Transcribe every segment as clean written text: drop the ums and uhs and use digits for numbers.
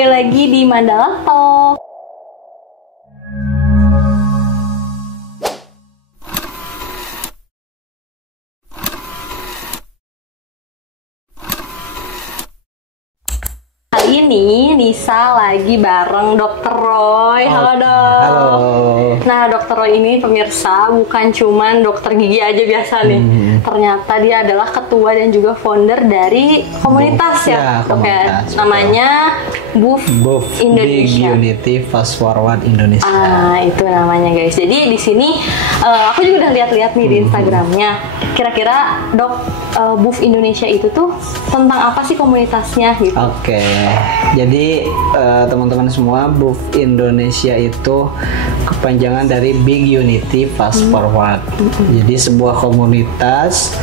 kembali lagi di Mandala Talk. Kali ini Nisa lagi bareng Dr. Roy. Halo dok. Halo. Nah Dr. Roy ini pemirsa bukan cuman dokter gigi aja biasa nih. Ternyata dia adalah ketua dan juga founder dari komunitas ya dok ya. Namanya BUF Indonesia. Big Unity Fast Forward Indonesia. Itu namanya guys. Jadi di sini aku juga udah lihat-lihat nih di Instagramnya. Kira-kira dok BUF Indonesia itu tuh tentang apa sih komunitasnya gitu? Oke. Jadi teman-teman semua, BUF Indonesia itu kepanjangan dari Big Unity Fast Forward. Jadi sebuah komunitas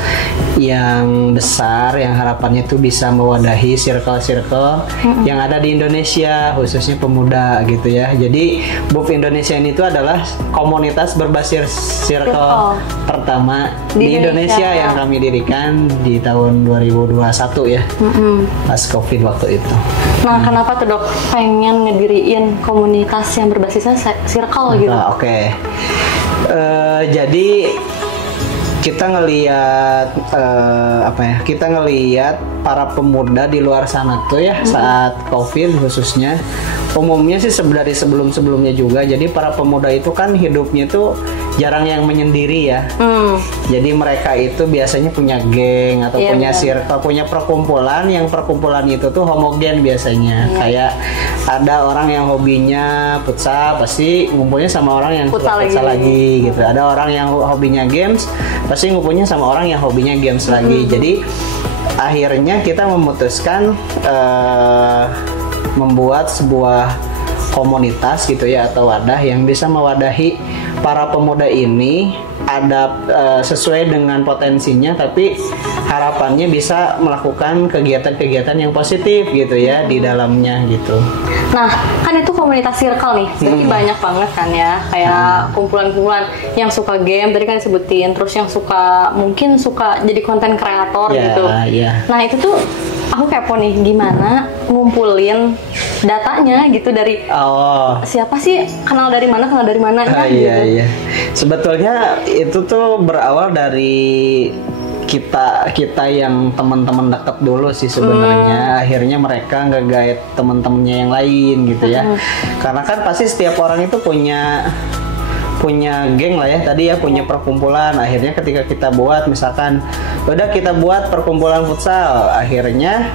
yang besar yang harapannya itu bisa mewadahi circle-circle yang ada di Indonesia, khususnya pemuda gitu ya. Jadi BUF Indonesia ini itu adalah komunitas berbasis circle pertama di Indonesia yang kami dirikan di tahun 2021 ya. Pas Covid waktu itu. Nah, kenapa tuh dok pengen ngediriin komunitas yang berbasisnya circle gitu? Oke. Jadi kita ngelihat kita ngelihat para pemuda di luar sana tuh ya saat Covid khususnya, umumnya sih dari sebelum-sebelumnya juga. Jadi para pemuda itu kan hidupnya tuh jarang yang menyendiri ya. Jadi mereka itu biasanya punya geng atau punya circle, punya perkumpulan yang perkumpulan itu tuh homogen biasanya. Kayak ada orang yang hobinya futsal, pasti ngumpulnya sama orang yang futsal lagi gitu. Ada orang yang hobinya games, pasti ngumpulnya sama orang yang hobinya games lagi. Jadi akhirnya kita memutuskan membuat sebuah komunitas gitu ya, atau wadah yang bisa mewadahi para pemuda ini ada sesuai dengan potensinya, tapi harapannya bisa melakukan kegiatan-kegiatan yang positif gitu ya di dalamnya gitu. Nah, kan itu komunitas circle nih, berarti banyak banget kan ya, kayak kumpulan-kumpulan yang suka game, tadi kan disebutin, terus yang mungkin suka jadi konten kreator gitu. Nah, itu tuh aku kepo nih, gimana ngumpulin datanya gitu dari siapa sih, kenal dari mana gitu. Sebetulnya itu tuh berawal dari kita yang teman-teman dekat dulu sih sebenarnya. Akhirnya mereka nge-guide teman-temannya yang lain gitu ya. Karena kan pasti setiap orang itu punya geng lah ya, tadi ya, punya perkumpulan. Akhirnya ketika kita buat, misalkan udah kita buat perkumpulan futsal, akhirnya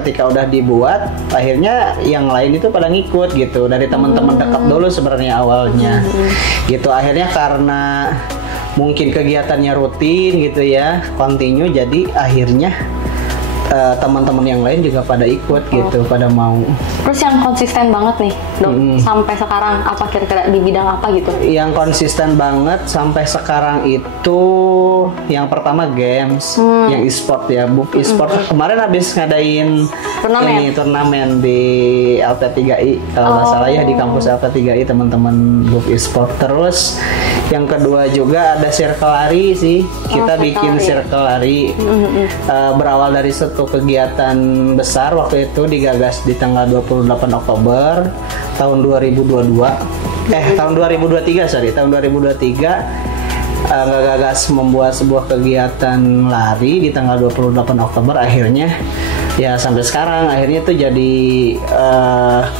ketika udah dibuat, akhirnya yang lain itu pada ngikut gitu, dari teman-teman dekat dulu sebenarnya awalnya gitu. Akhirnya karena mungkin kegiatannya rutin gitu ya, continue, jadi akhirnya teman-teman yang lain juga pada ikut gitu, pada mau. Terus yang konsisten banget nih dok, sampai sekarang apa kira-kira di bidang apa gitu? Yang konsisten banget sampai sekarang itu yang pertama games, yang e-sport ya, BUF e-sport. Kemarin habis ngadain turnamen di LP3I kalau nggak salah ya, di kampus LP3I teman-teman BUF e-sport. Terus yang kedua juga ada circle lari sih, kita bikin circle lari. Berawal dari satu kegiatan besar, waktu itu digagas di tanggal 28 Oktober tahun 2023 gagas membuat sebuah kegiatan lari di tanggal 28 Oktober. Akhirnya ya sampai sekarang akhirnya itu jadi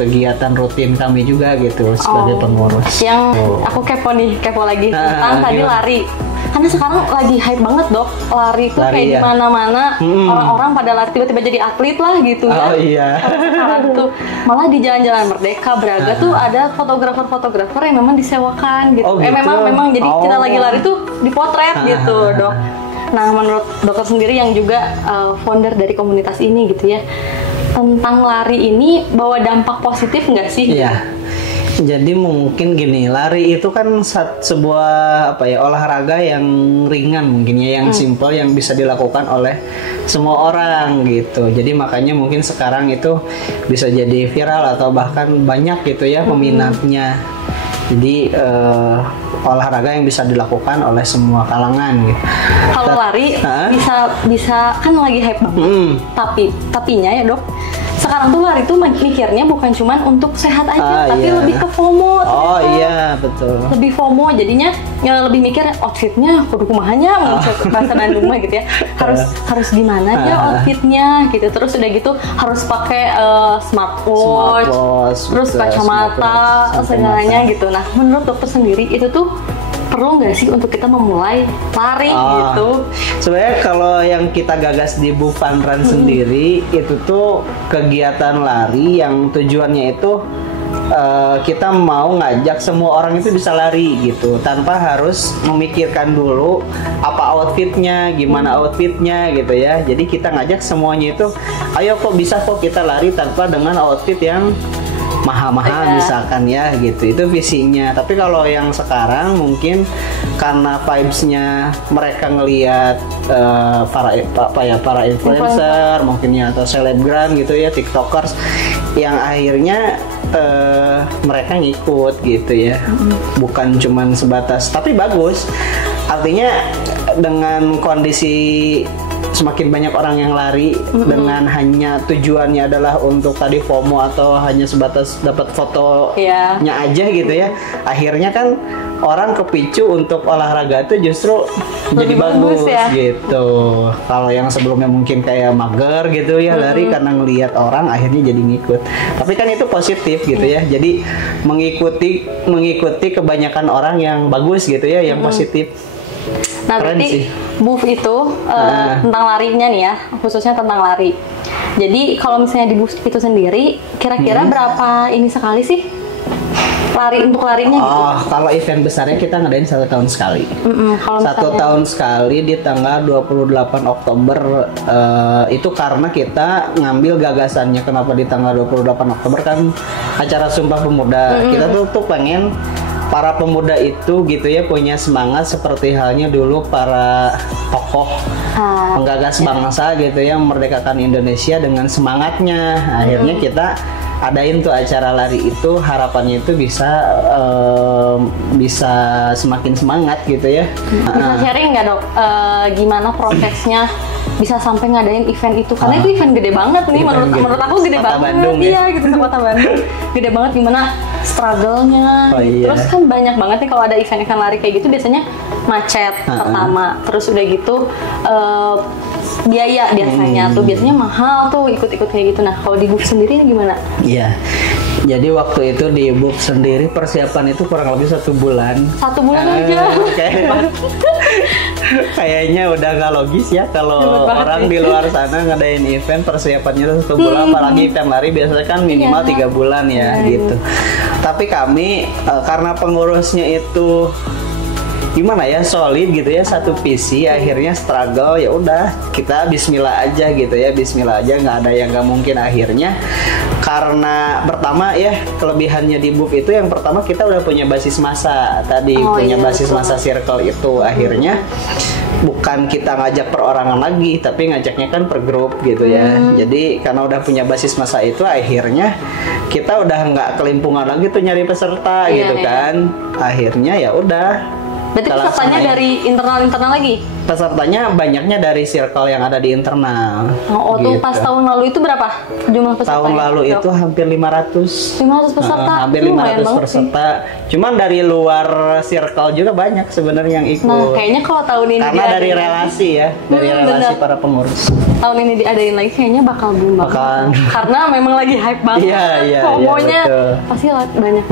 kegiatan rutin kami juga gitu sebagai pengurus. Yang aku kepo lagi tentang tadi lari. Karena sekarang lagi hype banget dok, lari tuh kayak di mana-mana, orang-orang pada lari tiba-tiba jadi atlet lah gitu ya. Sekarang tuh malah di jalan-jalan Merdeka, Braga tuh ada fotografer yang memang disewakan gitu. Memang jadi kita lagi lari tuh dipotret gitu dok. Nah, menurut dokter sendiri yang juga founder dari komunitas ini gitu ya, tentang lari ini bawa dampak positif nggak sih? Iya. Jadi mungkin gini, lari itu kan sebuah olahraga yang ringan mungkin ya, yang simple, yang bisa dilakukan oleh semua orang gitu. Jadi makanya mungkin sekarang itu bisa jadi viral atau bahkan banyak gitu ya peminatnya. Jadi olahraga yang bisa dilakukan oleh semua kalangan gitu. Kalau lari bisa kan lagi hype banget. Tapinya ya dok, sekarang tuh lari tuh mikirnya bukan cuman untuk sehat aja, tapi lebih ke FOMO. Oh iya, betul. Lebih FOMO, jadinya lebih mikir outfitnya kudu kumahanya, bahasa Bandung mah gitu ya. Harus gimana ya outfitnya gitu. Terus udah gitu harus pakai smartwatch, terus kacamata, segalanya gitu. Nah, menurut dokter sendiri itu tuh perlu nggak sih untuk kita memulai lari gitu? Sebenarnya kalau yang kita gagas di Buff Fun Run sendiri itu tuh kegiatan lari yang tujuannya itu kita mau ngajak semua orang itu bisa lari gitu, tanpa harus memikirkan dulu apa outfitnya, gimana outfitnya gitu ya. Jadi kita ngajak semuanya itu, ayo kok bisa kok kita lari tanpa dengan outfit yang mahal-mahal misalkan ya gitu. Itu visinya. Tapi kalau yang sekarang mungkin karena vibes-nya mereka ngelihat para influencer mungkin ya, atau selebgram gitu ya, tiktokers, yang akhirnya mereka ngikut gitu ya. Bukan cuman sebatas, tapi bagus. Artinya dengan kondisi semakin banyak orang yang lari dengan hanya tujuannya adalah untuk tadi FOMO atau hanya sebatas dapat fotonya aja gitu ya, akhirnya kan orang kepicu untuk olahraga itu justru jadi bagus ya? Gitu. Kalau yang sebelumnya mungkin kayak mager gitu ya, lari karena ngelihat orang akhirnya jadi ngikut. Tapi kan itu positif gitu ya. Jadi mengikuti kebanyakan orang yang bagus gitu ya, yang positif. Nah, berarti Buff itu tentang larinya nih ya, khususnya tentang lari. Jadi kalau misalnya di Buff itu sendiri, kira-kira berapa ini sekali sih untuk larinya gitu? Kalau event besarnya kita ngadain 1 tahun sekali. Satu tahun sekali di tanggal 28 Oktober. Itu karena kita ngambil gagasannya kenapa di tanggal 28 Oktober kan acara Sumpah Pemuda. Kita tuh pengen para pemuda itu gitu ya punya semangat seperti halnya dulu para tokoh penggagas bangsa gitu ya, memerdekakan Indonesia dengan semangatnya. Akhirnya kita adain tuh acara lari itu, harapannya itu bisa semakin semangat gitu ya. Bisa sharing nggak dok, gimana prosesnya bisa sampai ngadain event itu? Karena itu event gede banget nih, menurut aku gede banget. Bandung, iya gitu, Kota Bandung gede banget. Gimana struggle-nya Terus kan banyak banget nih kalau ada event lari kayak gitu, biasanya macet pertama, terus udah gitu biaya biasanya tuh biasanya mahal tuh ikut-ikut kayak gitu. Nah kalau di Buff sendiri gimana? Iya, jadi waktu itu di Buff sendiri persiapan itu kurang lebih 1 bulan. 1 bulan aja. Kayaknya udah gak logis ya kalau orang di luar sana ngadain event persiapannya itu 1 bulan, apalagi event lari biasanya kan minimal 3 bulan ya gitu. Tapi kami karena pengurusnya itu gimana ya, solid gitu ya, satu visi, akhirnya struggle, ya udah kita Bismillah aja gitu ya, Bismillah aja, nggak ada yang nggak mungkin. Akhirnya karena pertama ya kelebihannya di Buff itu yang pertama kita udah punya basis massa tadi, basis massa circle itu, akhirnya bukan kita ngajak perorangan lagi, tapi ngajaknya kan per grup gitu ya. Jadi karena udah punya basis massa itu, akhirnya kita udah nggak kelimpungan lagi tuh nyari peserta gitu kan. Akhirnya ya udah. Berarti pesertanya dari internal lagi? Pesertanya banyaknya dari circle yang ada di internal. Tuh pas tahun lalu itu berapa jumlah peserta? Tahun lalu itu hampir 500. 500 peserta? Hampir 500 peserta. Cuman dari luar circle juga banyak sebenarnya yang ikut. Nah, kayaknya kalau tahun ini karena dari relasi ya, dari relasi para pengurus. Tahun ini diadain lagi kayaknya bakal boom banget. Karena memang lagi hype banget. Iya, FOMO-nya pasti banyak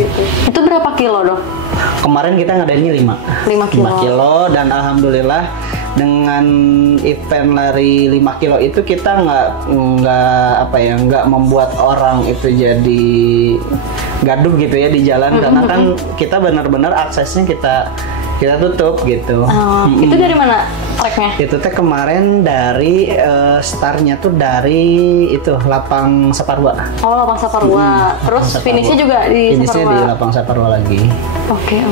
gitu. Itu berapa kilo, Dok? Kemarin kita ngadainnya 5 kilo dan alhamdulillah dengan event lari 5 kilo itu kita nggak membuat orang itu jadi gaduh gitu ya di jalan, karena kan kita benar-benar aksesnya kita tutup gitu. Itu dari mana treknya? Itu teh kemarin dari startnya tuh dari itu Lapang Saparua. Lapang Saparua. Terus finishnya juga di Saparua. Finishnya di Lapang Saparua lagi. Oke.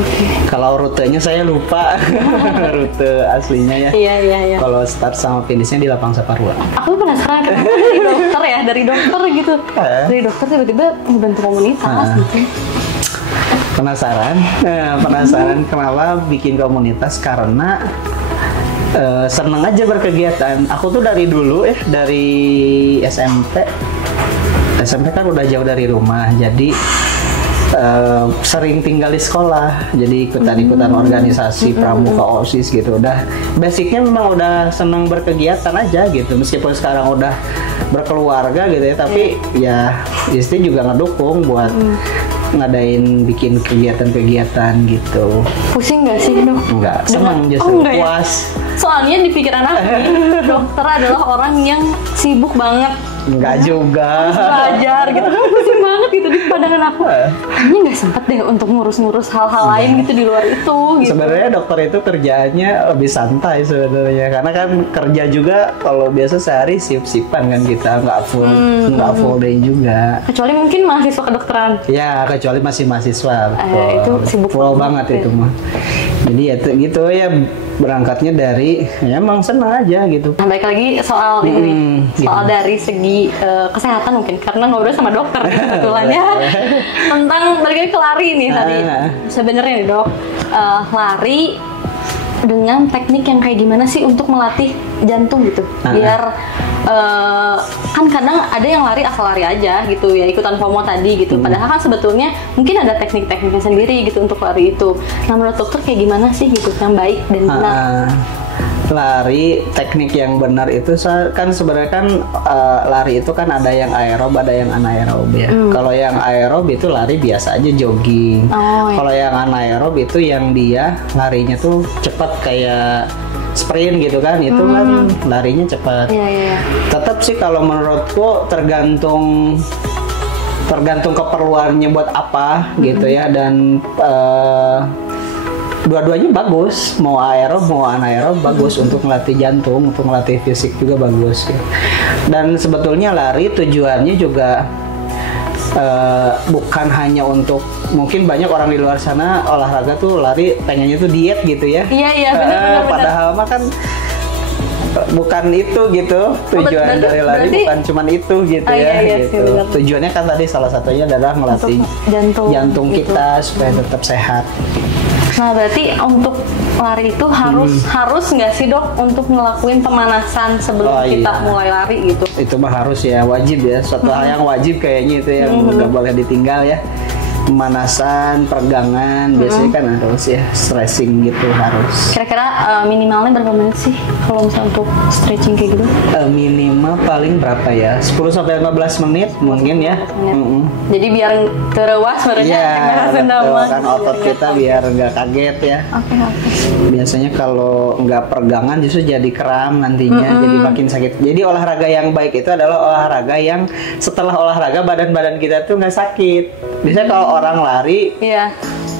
Kalau rutenya saya lupa rute aslinya ya. Iya. Kalau start sama finishnya di Lapang Saparua. Aku penasaran kenapa dari dokter gitu. Dari dokter tiba-tiba membentuk komunitas gitu. Penasaran kenapa bikin komunitas? Karena seneng aja berkegiatan. Aku tuh dari dulu dari SMP SMP kan udah jauh dari rumah, jadi sering tinggal di sekolah, jadi ikutan organisasi pramuka OSIS gitu. Udah basicnya memang udah senang berkegiatan aja gitu, meskipun sekarang udah berkeluarga gitu ya, tapi ya istri juga ngedukung buat ngadain bikin kegiatan-kegiatan gitu. Pusing nggak sih dok? Enggak, senang justru puas. Soalnya di pikiran aku dokter adalah orang yang sibuk banget. Enggak juga. Belajar gitu, pusing banget gitu di pandangan aku. Kayaknya nggak sempet deh untuk ngurus-ngurus hal-hal lain gitu di luar itu. Gitu. Sebenarnya dokter itu kerjaannya lebih santai sebenarnya, karena kan kerja juga kalau biasa sehari sip-sipan kan kita, nggak full day juga. Kecuali mungkin mahasiswa kedokteran. Ya, kecuali masih mahasiswa. Itu sibuk full banget itu mah. Jadi ya gitu ya, berangkatnya dari ya emang senang aja gitu. Nah, baik lagi soal ini, soal dari segi kesehatan mungkin, karena ngobrol sama dokter kebetulan ya. Tentang balik lagi ke lari nih tadi. Sebenarnya nih dok, lari dengan teknik yang kayak gimana sih untuk melatih jantung gitu, biar kan kadang ada yang lari asal lari aja gitu ya, ikutan FOMO tadi gitu, padahal kan sebetulnya mungkin ada teknik-tekniknya sendiri gitu untuk lari itu. Nah menurut dokter kayak gimana sih gitu yang baik dan benar? Lari teknik yang benar itu kan sebenarnya kan lari itu kan ada yang aerob, ada yang anaerob ya. Kalau yang aerob itu lari biasa aja jogging. Kalau yang anaerob itu yang dia larinya tuh cepat kayak sprint gitu kan, itu kan larinya cepat. Tetap sih kalau menurutku tergantung keperluannya buat apa gitu ya, dan dua-duanya bagus, mau aerob mau anaerob bagus untuk melatih jantung, untuk melatih fisik juga bagus ya. Dan sebetulnya lari tujuannya juga bukan hanya untuk, mungkin banyak orang di luar sana olahraga tuh lari pengennya tuh diet gitu ya. Iya benar. Padahal mah kan bukan itu gitu tujuan dari lari, bukan cuman itu gitu gitu. Tujuannya kan tadi salah satunya adalah melatih jantung gitu. Kita supaya tetap sehat. Nah berarti untuk lari itu harus nggak sih dok untuk ngelakuin pemanasan sebelum kita mulai lari gitu? Itu mah harus ya, wajib ya, suatu hal yang wajib kayaknya itu yang nggak boleh ditinggal ya. Pemanasan, peregangan, biasanya kan harus ya, stretching gitu harus. Kira-kira minimalnya berapa menit sih kalau misalnya untuk stretching kayak gitu? Minimal paling berapa ya? 10-15 menit mungkin ya. Jadi biar terewas sebenarnya. Iya, kan otot kita biar nggak kaget ya. Oke. Biasanya kalau nggak peregangan justru jadi kram nantinya, jadi makin sakit. Jadi olahraga yang baik itu adalah olahraga yang setelah olahraga badan kita tuh nggak sakit. Biasanya kalau orang lari,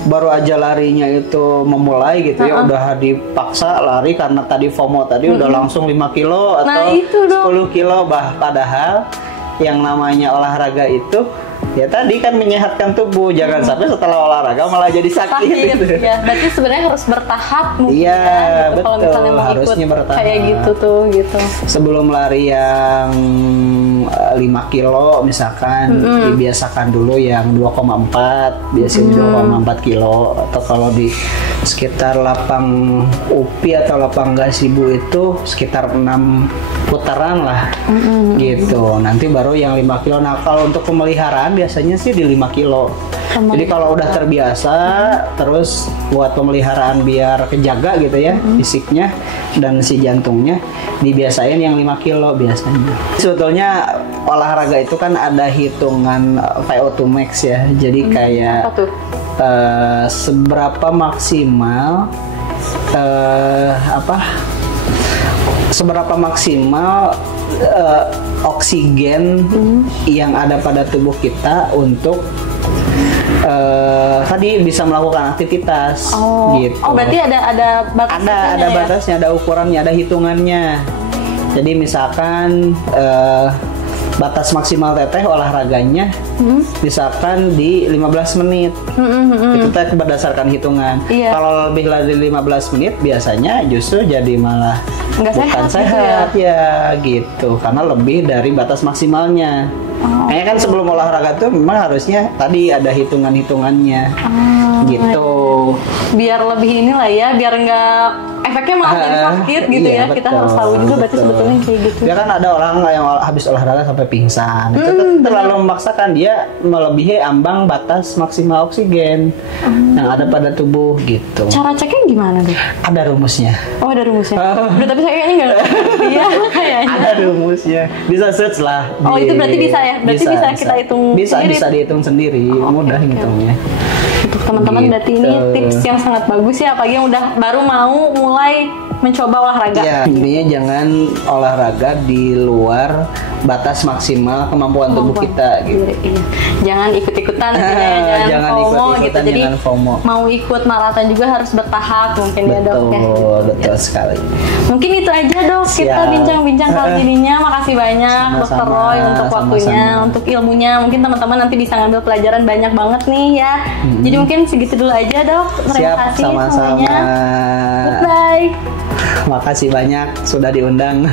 baru aja larinya itu memulai gitu ya, udah dipaksa lari karena tadi FOMO tadi udah langsung 5 kilo atau 10 kilo padahal yang namanya olahraga itu ya tadi kan menyehatkan tubuh, jangan sampai setelah olahraga malah jadi sakit gitu. Ya, berarti sebenarnya harus bertahap mungkin gitu. Betul, kalau misalnya mau harusnya ikut bertahap. Kayak gitu. Sebelum lari yang 5 kilo misalkan, dibiasakan dulu yang 2,4, biasanya 2,4 kilo, atau kalau di sekitar lapang UPI atau lapang Gasibu itu sekitar 6 putaran lah gitu. Nanti baru yang 5 kilo. Nah kalau untuk pemeliharaan biasanya sih di 5 kilo. Jadi kalau udah terbiasa, terus buat pemeliharaan biar kejaga gitu ya fisiknya dan si jantungnya, dibiasain yang 5 kilo biasanya. Sebetulnya olahraga itu kan ada hitungan VO2 max ya. Jadi kayak seberapa maksimal oksigen yang ada pada tubuh kita untuk tadi bisa melakukan aktivitas gitu. Berarti ada batasnya. Ada batasnya, ada ukurannya, ada hitungannya. Jadi misalkan batas maksimal teteh olahraganya misalkan di 15 menit. Itu teh berdasarkan hitungan. Kalau lebih dari 15 menit biasanya justru jadi malah bukan sehat ya gitu, karena lebih dari batas maksimalnya. Kayaknya kan sebelum olahraga tuh memang harusnya tadi ada hitungan-hitungannya gitu. Biar lebih inilah ya, biar nggak efeknya malah jadi sakit gitu iya, ya. Kita harus tahu juga berarti sebetulnya kayak gitu. Ya kan ada orang yang habis olahraga sampai pingsan. Itu tuh terlalu memaksakan, dia melebihi ambang batas maksimal oksigen yang ada pada tubuh gitu. Cara ceknya gimana tuh? Ada rumusnya. Oh, ada rumusnya. Udah, tapi saya kayaknya nggak. Iya, kayaknya. Ada rumusnya. Bisa search lah. Oh, itu berarti bisa ya? Berarti bisa kita hitung sendiri. Bisa dihitung sendiri. Mudah hitungnya. Untuk teman-teman Gitu. berarti ini tips yang sangat bagus ya, apalagi yang udah baru mau mulai mencoba olahraga. Ya, intinya jangan olahraga di luar batas maksimal kemampuan tubuh kita gitu. Iya. Jangan ikut-ikutan ya, jangan FOMO gitu. Jadi FOMO. mau ikut maraton juga harus bertahap mungkin ya, Dok ya. Betul sekali. Mungkin itu aja, Dok. Kita bincang-bincang kali ininya. Makasih banyak Dokter Roy untuk waktunya, untuk ilmunya. Mungkin teman-teman nanti bisa ngambil pelajaran banyak banget nih ya. Jadi mungkin segitu dulu aja, Dok. Terima kasih sama-sama. semuanya. Bye. Makasih banyak sudah diundang.